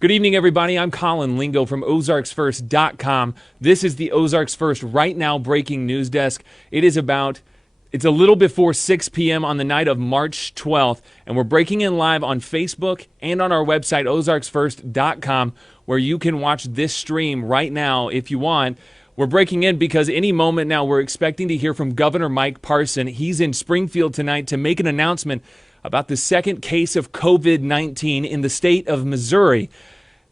Good evening, everybody. I'm Colin Lingo from OzarksFirst.com. This is the Ozarks First Right Now breaking news desk. It's a little before 6 p.m. on the night of March 12th, and we're breaking in live on Facebook and on our website, OzarksFirst.com, where you can watch this stream right now if you want. We're breaking in because any moment now we're expecting to hear from Governor Mike Parson. He's in Springfield tonight to make an announcement about the second case of COVID-19 in the state of Missouri.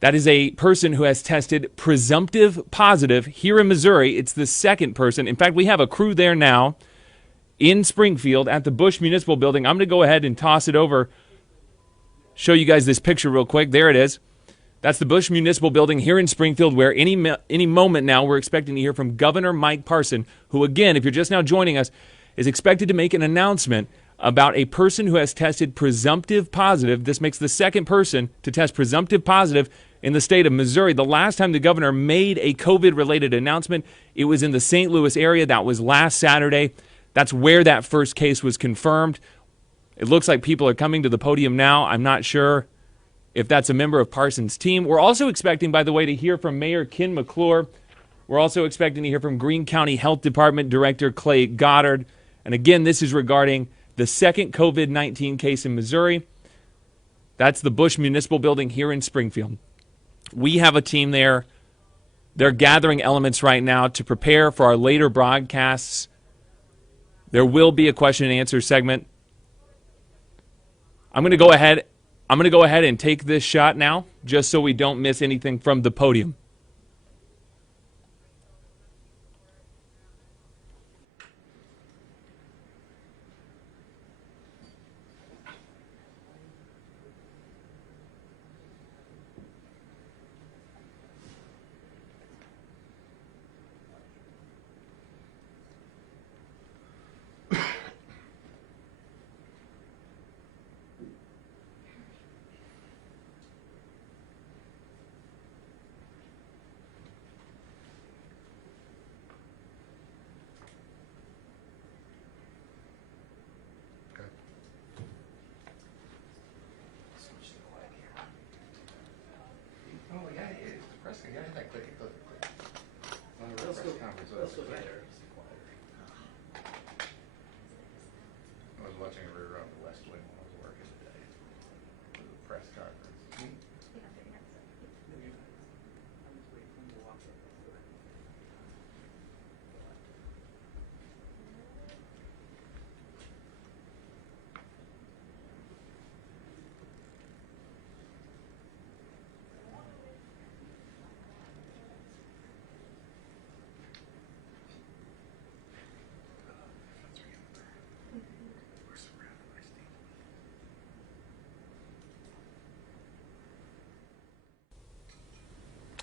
That is a person who has tested presumptive positive here in Missouri. It's the second person. In fact, we have a crew there now in Springfield at the Bush Municipal Building. I'm going to go ahead and toss it over, show you guys this picture real quick. There it is. That's the Bush Municipal Building here in Springfield, where any moment now we're expecting to hear from Governor Mike Parson, who, again, if you're just now joining us, is expected to make an announcement about a person who has tested presumptive positive. This makes the second person to test presumptive positive in the state of Missouri. The last time the governor made a COVID-related announcement, it was in the St. Louis area. That was last Saturday. That's where that first case was confirmed. It looks like people are coming to the podium now. I'm not sure if that's a member of Parson's team. We're also expecting, by the way, to hear from Mayor Ken McClure. We're also expecting to hear from Greene County Health Department Director Clay Goddard. And again, this is regarding the second COVID-19 case in Missouri. That's the Bush Municipal Building here in Springfield. We have a team there. They're gathering elements right now to prepare for our later broadcasts. There will be a question and answer segment. I'm going to go ahead and take this shot now, just so we don't miss anything from the podium.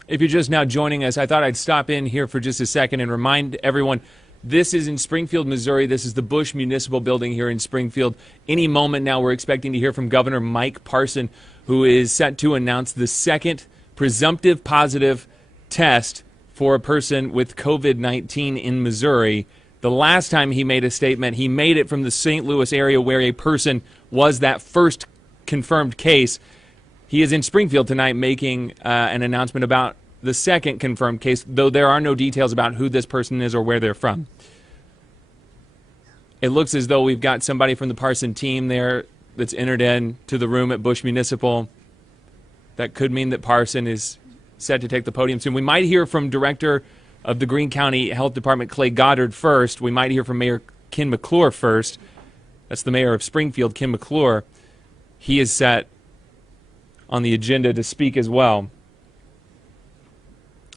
If you're just now joining us, I thought I'd stop in here for just a second and remind everyone, this is in Springfield, Missouri. This is the Bush Municipal Building here in Springfield. Any moment now, we're expecting to hear from Governor Mike Parson, who is set to announce the second presumptive positive test for a person with COVID-19 in Missouri. The last time he made a statement, he made it from the St. Louis area where a person was that first confirmed case. He is in Springfield tonight making an announcement about the second confirmed case, though there are no details about who this person is or where they're from. It looks as though we've got somebody from the Parson team there that's entered into the room at Bush Municipal. That could mean that Parson is set to take the podium soon. We might hear from Director of the Greene County Health Department, Clay Goddard, first. We might hear from Mayor Ken McClure first. That's the mayor of Springfield, Ken McClure. He is set on the agenda to speak as well.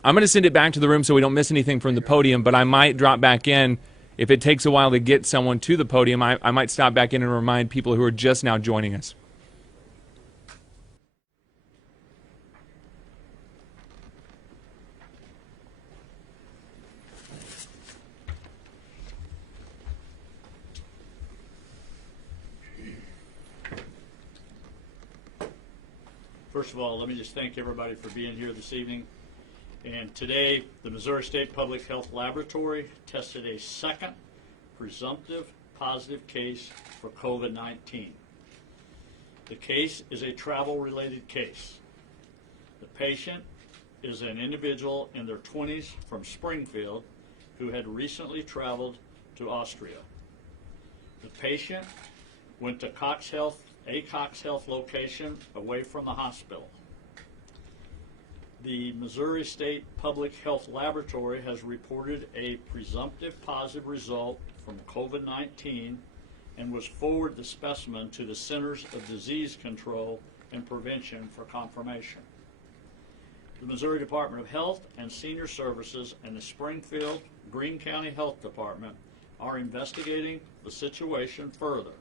I'm going to send it back to the room so we don't miss anything from the podium, but I might drop back in. If it takes a while to get someone to the podium, I might stop back in and remind people who are just now joining us. First of all, let me just thank everybody for being here this evening. And today, the Missouri State Public Health Laboratory tested a second presumptive positive case for COVID-19. The case is a travel-related case. The patient is an individual in their 20s from Springfield who had recently traveled to Austria. The patient went to a Cox Health location away from the hospital. The Missouri State Public Health Laboratory has reported a presumptive positive result from COVID-19 and was forwarded the specimen to the Centers of Disease Control and Prevention for confirmation. The Missouri Department of Health and Senior Services and the Springfield Greene County Health Department are investigating the situation further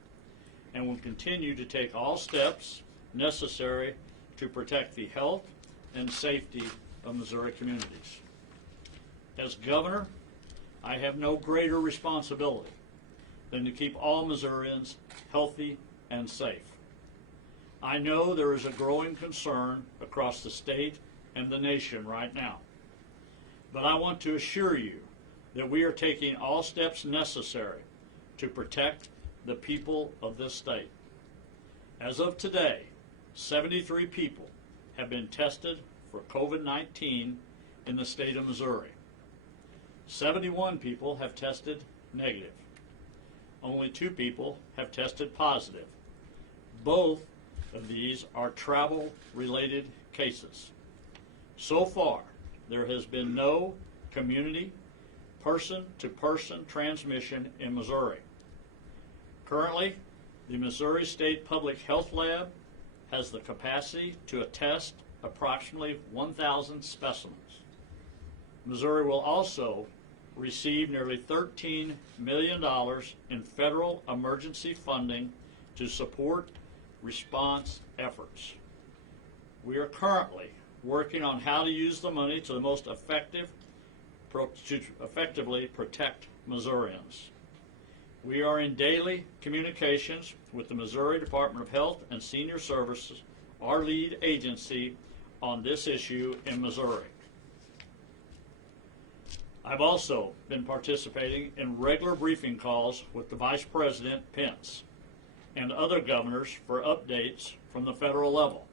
and will continue to take all steps necessary to protect the health and safety of Missouri communities. As governor, I have no greater responsibility than to keep all Missourians healthy and safe. I know there is a growing concern across the state and the nation right now, but I want to assure you that we are taking all steps necessary to protect the people of this state. As of today, 73 people have been tested for COVID-19 in the state of Missouri. 71 people have tested negative. Only 2 people have tested positive. Both of these are travel-related cases. So far, there has been no community person-to-person transmission in Missouri. Currently, the Missouri State Public Health Lab has the capacity to attest approximately 1,000 specimens. Missouri will also receive nearly $13 million in federal emergency funding to support response efforts. We are currently working on how to use the money to the most effectively protect Missourians. We are in daily communications with the Missouri Department of Health and Senior Services, our lead agency on this issue in Missouri. I've also been participating in regular briefing calls with the Vice President Pence and other governors for updates from the federal level.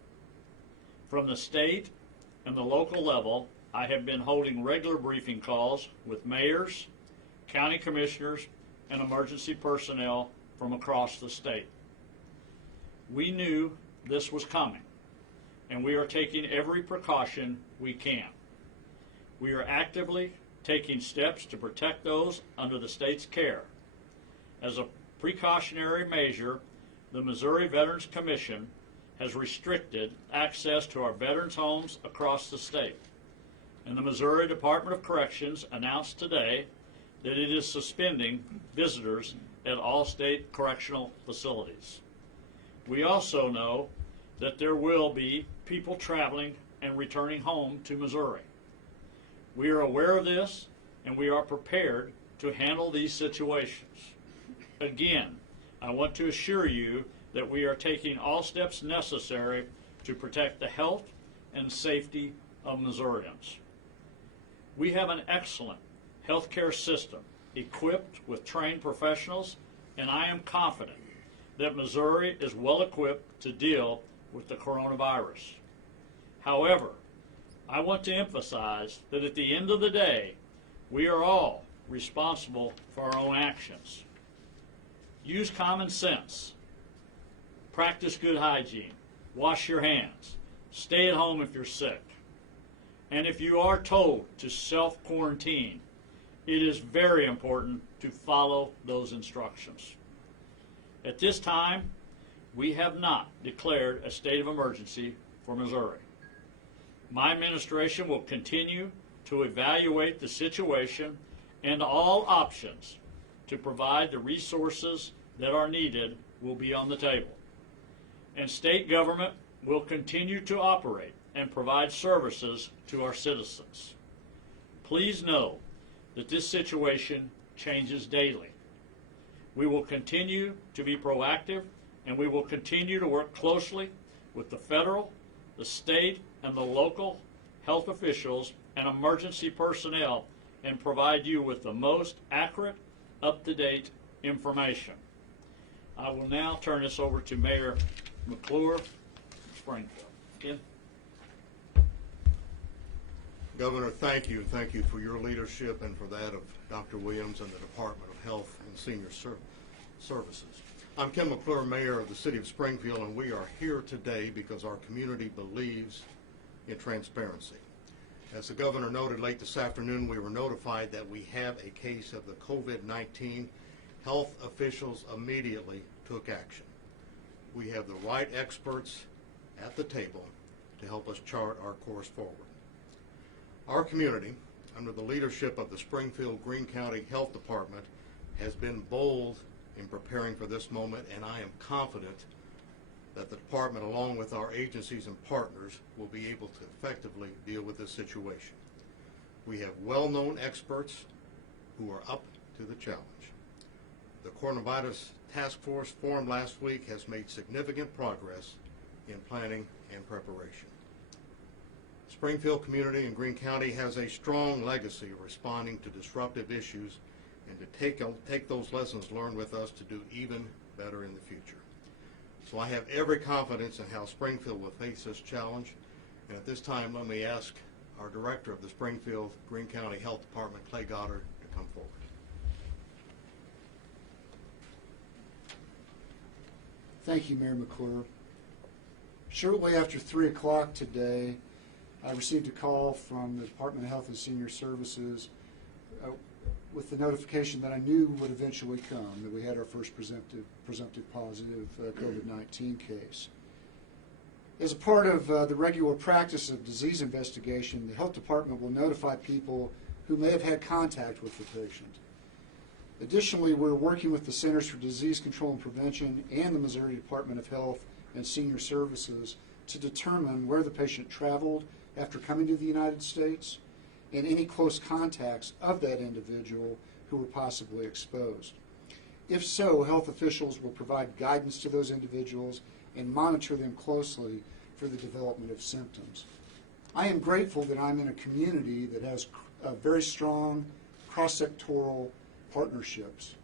From the state and the local level, I have been holding regular briefing calls with mayors, county commissioners, and emergency personnel from across the state. We knew this was coming, and we are taking every precaution we can. We are actively taking steps to protect those under the state's care. As a precautionary measure, the Missouri Veterans Commission has restricted access to our veterans' homes across the state. And the Missouri Department of Corrections announced today that it is suspending visitors at all state correctional facilities. We also know that there will be people traveling and returning home to Missouri. We are aware of this, and we are prepared to handle these situations. Again, I want to assure you that we are taking all steps necessary to protect the health and safety of Missourians. We have an excellent healthcare system equipped with trained professionals, and I am confident that Missouri is well equipped to deal with the coronavirus. However, I want to emphasize that at the end of the day, we are all responsible for our own actions. Use common sense. Practice good hygiene. Wash your hands. Stay at home if you're sick. And if you are told to self-quarantine, it is very important to follow those instructions. At this time, we have not declared a state of emergency for Missouri. My administration will continue to evaluate the situation and all options to provide the resources that are needed will be on the table. And state government will continue to operate and provide services to our citizens. Please know that this situation changes daily. We will continue to be proactive, and we will continue to work closely with the federal, the state, and the local health officials and emergency personnel and provide you with the most accurate, up-to-date information. I will now turn this over to Mayor McClure, Springfield. Ken? Governor, thank you. Thank you for your leadership and for that of Dr. Williams and the Department of Health and Senior Services. I'm Ken McClure, Mayor of the City of Springfield, and we are here today because our community believes in transparency. As the Governor noted late this afternoon, we were notified that we have a case of the COVID-19. Health officials immediately took action. We have the right experts at the table to help us chart our course forward. Our community, under the leadership of the Springfield Greene County Health Department, has been bold in preparing for this moment, and I am confident that the department, along with our agencies and partners, will be able to effectively deal with this situation. We have well-known experts who are up to the challenge. The Coronavirus Task Force formed last week has made significant progress in planning and preparation. Springfield community and Greene County has a strong legacy of responding to disruptive issues and to take those lessons learned with us to do even better in the future. So I have every confidence in how Springfield will face this challenge. And at this time, let me ask our Director of the Springfield Greene County Health Department, Clay Goddard, to come forward. Thank you, Mayor McClure. Shortly after 3 o'clock today, I received a call from the Department of Health and Senior Services with the notification that I knew would eventually come, that we had our first presumptive positive COVID-19 case. As a part of the regular practice of disease investigation, the Health Department will notify people who may have had contact with the patient. Additionally, we're working with the Centers for Disease Control and Prevention and the Missouri Department of Health and Senior Services to determine where the patient traveled after coming to the United States and any close contacts of that individual who were possibly exposed. If so, health officials will provide guidance to those individuals and monitor them closely for the development of symptoms. I am grateful that I'm in a community that has very strong cross-sectoral partnerships.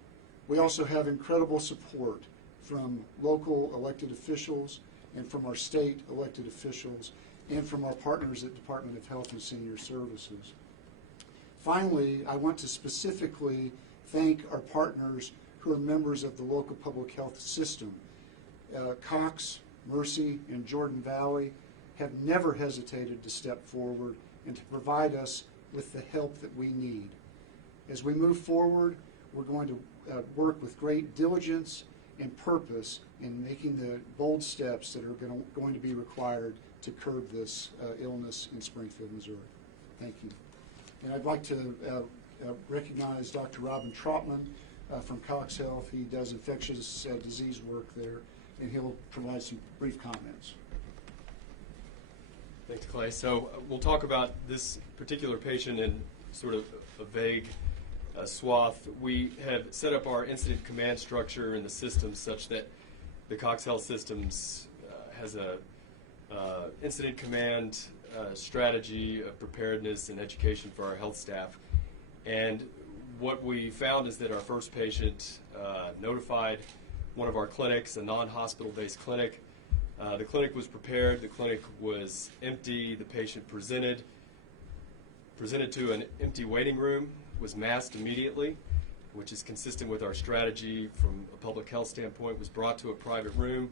We also have incredible support from local elected officials and from our state elected officials and from our partners at Department of Health and Senior Services. Finally, I want to specifically thank our partners who are members of the local public health system. Cox, Mercy, and Jordan Valley have never hesitated to step forward and to provide us with the help that we need. As we move forward, we're going to work with great diligence and purpose in making the bold steps that are going to be required to curb this illness in Springfield, Missouri. Thank you. And I'd like to recognize Dr. Robin Trotman from Cox Health. He does infectious disease work there, and he'll provide some brief comments. Thanks, Clay. So we'll talk about this particular patient in sort of a vague swath. We have set up our incident command structure in the system such that the Cox Health Systems has a incident command strategy of preparedness and education for our health staff. And what we found is that our first patient notified one of our clinics, a non-hospital based clinic. The clinic was prepared, the clinic was empty, the patient presented to an empty waiting room, was masked immediately, which is consistent with our strategy from a public health standpoint, was brought to a private room,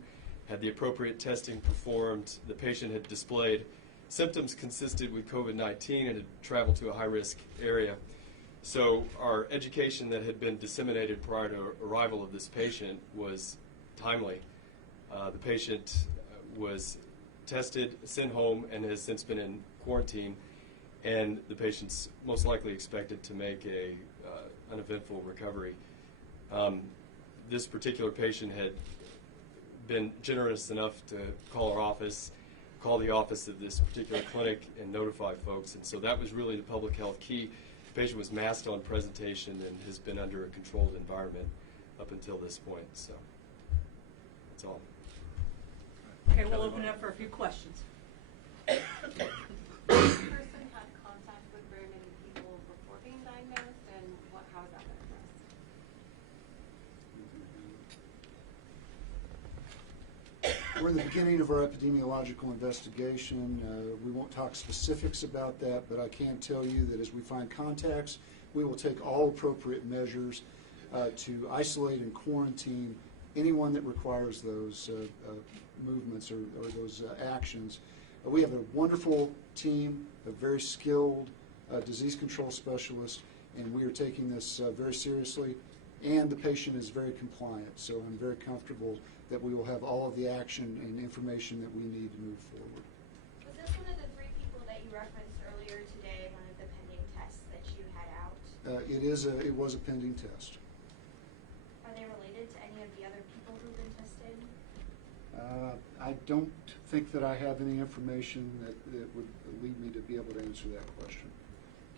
had the appropriate testing performed. The patient had displayed symptoms consistent with COVID-19 and had traveled to a high-risk area. So our education that had been disseminated prior to arrival of this patient was timely. The patient was tested, sent home, and has since been in quarantine, and the patient's most likely expected to make a uneventful recovery. This particular patient had been generous enough to call our office, call the office of this particular clinic, and notify folks. And so that was really the public health key. The patient was masked on presentation and has been under a controlled environment up until this point. So that's all. Okay, we'll open it up for a few questions. This person had contact with very many people before being diagnosed, and how has that been addressed? We're in the beginning of our epidemiological investigation. We won't talk specifics about that, but I can tell you that as we find contacts, we will take all appropriate measures to isolate and quarantine anyone that requires those movements or those actions. We have a wonderful team, a very skilled disease control specialist, and we are taking this very seriously, and the patient is very compliant, so I'm very comfortable that we will have all of the action and information that we need to move forward. Was this one of the 3 people that you referenced earlier today, one of the pending tests that you had out? It was a pending test. Are they related to any of the other people who've been tested? I don't think that I have any information that would lead me to be able to answer that question.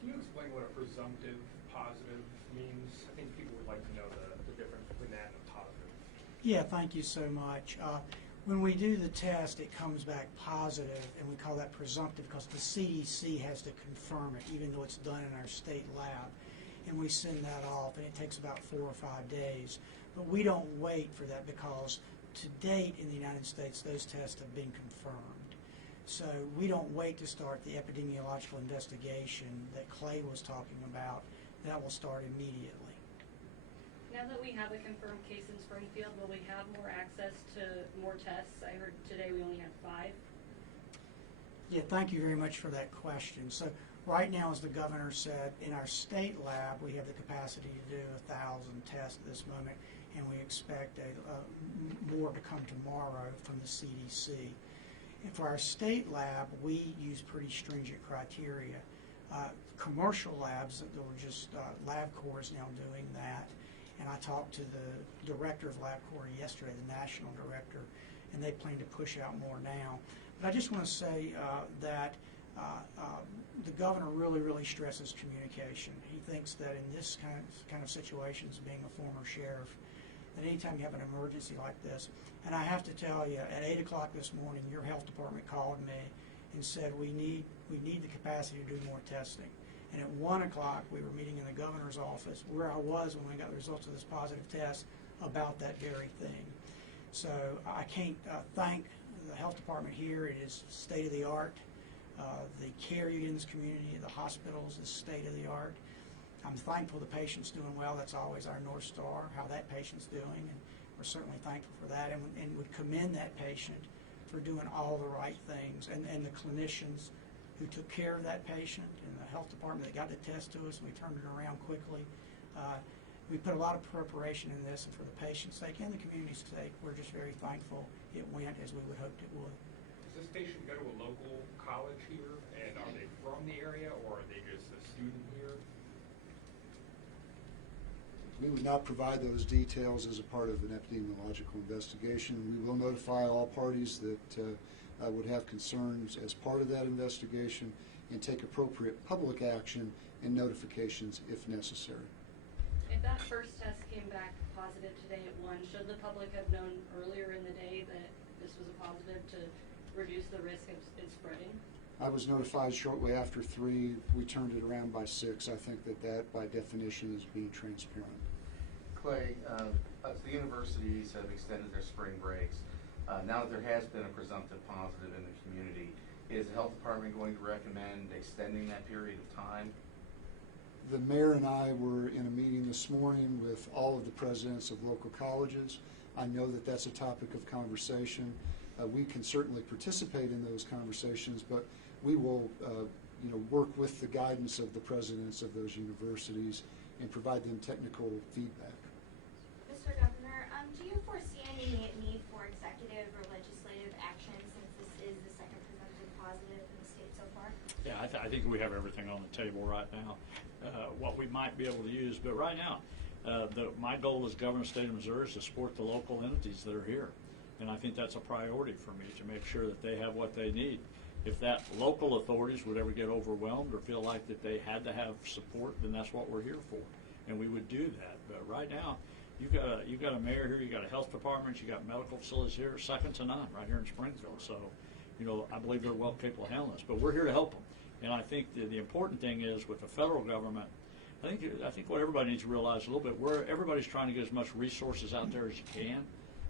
Can you explain what a presumptive positive means? I think people would like to know the difference between that and a positive. Yeah, thank you so much. When we do the test, it comes back positive, and we call that presumptive because the CDC has to confirm it, even though it's done in our state lab. And we send that off, and it takes about 4 or 5 days. But we don't wait for that because to date in the United States, those tests have been confirmed. So we don't wait to start the epidemiological investigation that Clay was talking about. That will start immediately. Now that we have a confirmed case in Springfield, will we have more access to more tests? I heard today we only have 5. Yeah, thank you very much for that question. So right now, as the governor said, in our state lab, we have the capacity to do 1,000 tests at this moment, and we expect more to come tomorrow from the CDC. And for our state lab, we use pretty stringent criteria. Commercial labs, there were just LabCorp is now doing that. And I talked to the director of LabCorp yesterday, the national director, and they plan to push out more now. But I just want to say that the governor really stresses communication. He thinks that in this kind of situations, being a former sheriff, that anytime you have an emergency like this, and I have to tell you, at 8 o'clock this morning, your health department called me and said we need the capacity to do more testing. And at 1 o'clock, we were meeting in the governor's office, where I was when we got the results of this positive test, about that very thing. So I can't thank the health department here. It is state of the art. The care you get in this community, the hospitals, is state of the art. I'm thankful the patient's doing well. That's always our North Star, how that patient's doing, and we're certainly thankful for that, and would commend that patient for doing all the right things, and the clinicians who took care of that patient, and the health department that got the test to us, and we turned it around quickly. We put a lot of preparation in this, and for the patient's sake and the community's sake, we're just very thankful it went as we would hoped it would. Does this patient go to a local college here, and are they from the area, or are they just a student here? We would not provide those details as a part of an epidemiological investigation. We will notify all parties that would have concerns as part of that investigation and take appropriate public action and notifications if necessary. If that first test came back positive today at 1, should the public have known earlier in the day that this was a positive to reduce the risk of it spreading? I was notified shortly after 3. We turned it around by 6. I think that by definition is being transparent. Clay, as the universities have extended their spring breaks, now that there has been a presumptive positive in the community, is the health department going to recommend extending that period of time? The mayor and I were in a meeting this morning with all of the presidents of local colleges. I know that that's a topic of conversation. We can certainly participate in those conversations, but we will work with the guidance of the presidents of those universities and provide them technical feedback. Mr. Governor, do you foresee any need for executive or legislative action since this is the second presumptive positive in the state so far? Yeah, I think we have everything on the table right now, what we might be able to use. But right now, my goal as governor of the state of Missouri is to support the local entities that are here. And I think that's a priority for me, to make sure that they have what they need. If that local authorities would ever get overwhelmed or feel like that they had to have support, then that's what we're here for. And we would do that. But right now, you've got a mayor here, you've got a health department, you've got medical facilities here, second to none right here in Springfield. So, I believe they're well capable of handling this. But we're here to help them. And I think the important thing is with the federal government, I think what everybody needs to realize a little bit, everybody's trying to get as much resources out there as you can.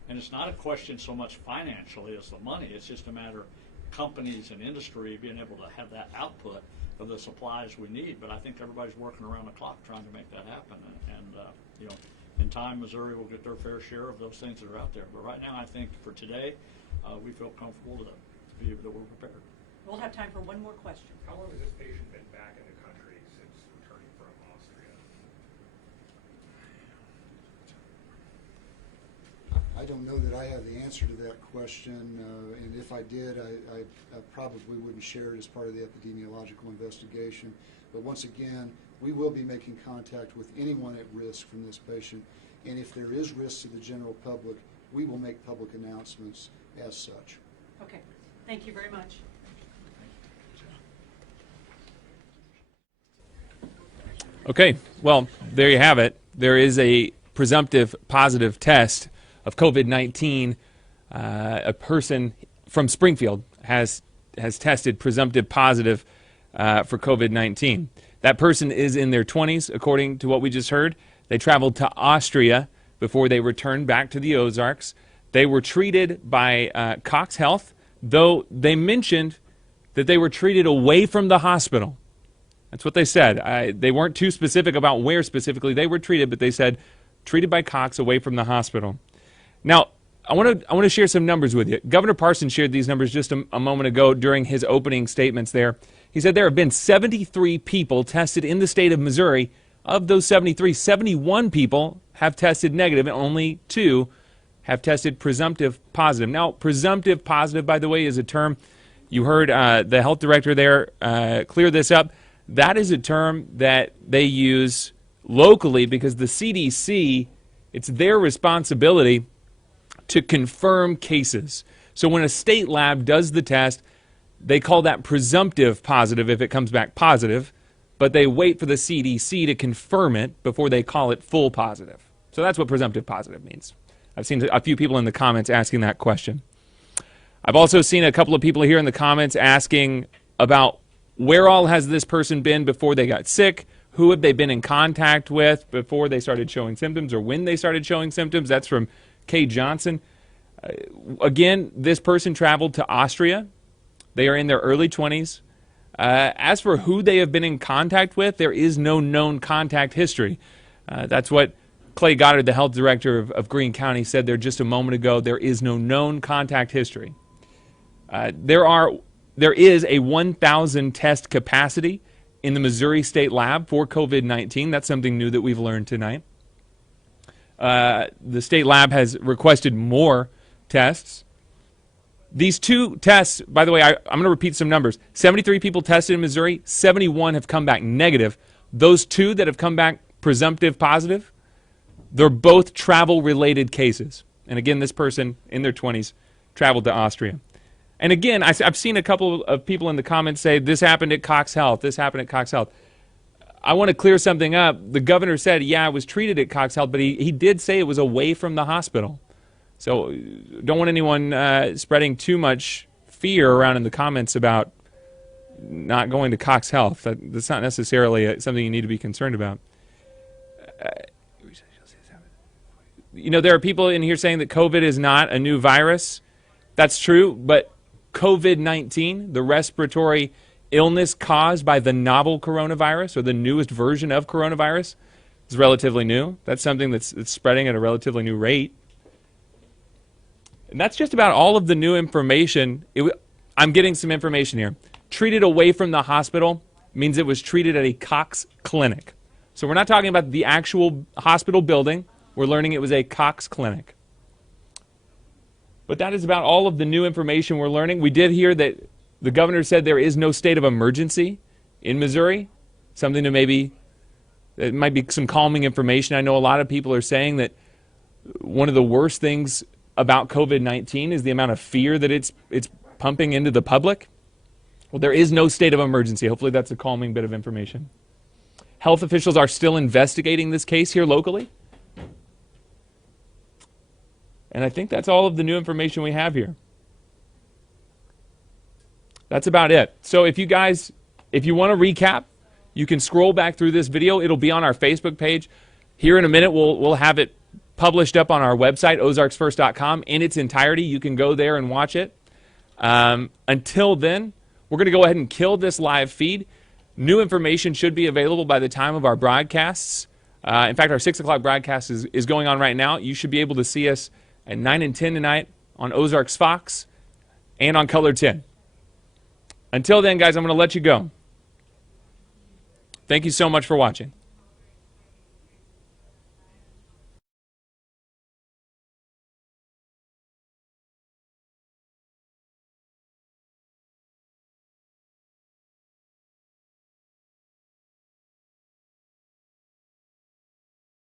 And it's not a question so much financially as the money. It's just a matter of companies and industry being able to have that output of the supplies we need. But I think everybody's working around the clock trying to make that happen. And you know, in time, Missouri will get their fair share of those things that are out there. But right now, I think for today, we feel comfortable that we're prepared. We'll have time for one more question. How long has this patient been back in the country since returning from Austria? I don't know that I have the answer to that question, and if I did, I probably wouldn't share it as part of the epidemiological investigation. But once again, we will be making contact with anyone at risk from this patient, and if there is risk to the general public, we will make public announcements as such. Okay, thank you very much. Okay, well, there you have it. There is a presumptive positive test of COVID-19. A person from Springfield has tested presumptive positive for COVID-19. That person is in their 20s, according to what we just heard. They traveled to Austria before they returned back to the Ozarks. They were treated by Cox Health, though they mentioned that they were treated away from the hospital. That's what they said. They weren't too specific about where specifically they were treated, but they said treated by Cox away from the hospital. Now, I want to share some numbers with you. Governor Parson shared these numbers just a moment ago during his opening statements there. He said there have been 73 people tested in the state of Missouri. Of those 73, 71 people have tested negative, and only 2 have tested presumptive positive. Now, presumptive positive, by the way, is a term. You heard the health director there clear this up. That is a term that they use locally because the CDC, it's their responsibility to confirm cases. So when a state lab does the test, they call that presumptive positive if it comes back positive, but they wait for the CDC to confirm it before they call it full positive. So that's what presumptive positive means. I've seen a few people in the comments asking that question. I've also seen a couple of people here in the comments asking about where all has this person been before they got sick? Who have they been in contact with before they started showing symptoms or when they started showing symptoms? That's from Kay Johnson. Again, this person traveled to Austria. They are in their early 20s. As for who they have been in contact with, there is no known contact history. That's what Clay Goddard, the health director of Greene County, said there just a moment ago. There is no known contact history. There is a 1,000 test capacity in the Missouri State Lab for COVID-19. That's something new that we've learned tonight. The state lab has requested more tests. These 2 tests, by the way, I'm going to repeat some numbers. 73 people tested in Missouri, 71 have come back negative. Those 2 that have come back presumptive positive, they're both travel-related cases. And again, this person in their 20s traveled to Austria. And again, I've seen a couple of people in the comments say, this happened at Cox Health, this happened at Cox Health. I want to clear something up. The governor said, yeah, I was treated at Cox Health, but he did say it was away from the hospital. So don't want anyone spreading too much fear around in the comments about not going to Cox Health. That's not necessarily something you need to be concerned about. You know, there are people in here saying that COVID is not a new virus. That's true, but COVID-19, the respiratory illness caused by the novel coronavirus or the newest version of coronavirus, is relatively new. That's something that's spreading at a relatively new rate. And that's just about all of the new information. I'm getting some information here. Treated away from the hospital means it was treated at a Cox clinic. So we're not talking about the actual hospital building. We're learning it was a Cox clinic. But that is about all of the new information we're learning. We did hear that the governor said there is no state of emergency in Missouri. Something to it might be some calming information. I know a lot of people are saying that one of the worst things about COVID-19 is the amount of fear that it's pumping into the public. Well, there is no state of emergency. Hopefully that's a calming bit of information. Health officials are still investigating this case here locally. And I think that's all of the new information we have here. That's about it. So if you want to recap, you can scroll back through this video. It'll be on our Facebook page. Here in a minute, we'll have it published up on our website, ozarksfirst.com, in its entirety. You can go there and watch it. Until then, we're going to go ahead and kill this live feed. New information should be available by the time of our broadcasts. In fact, our 6 o'clock broadcast is going on right now. You should be able to see us at 9 and 10 tonight on Ozarks Fox and on Color 10. Until then, guys, I'm going to let you go. Thank you so much for watching.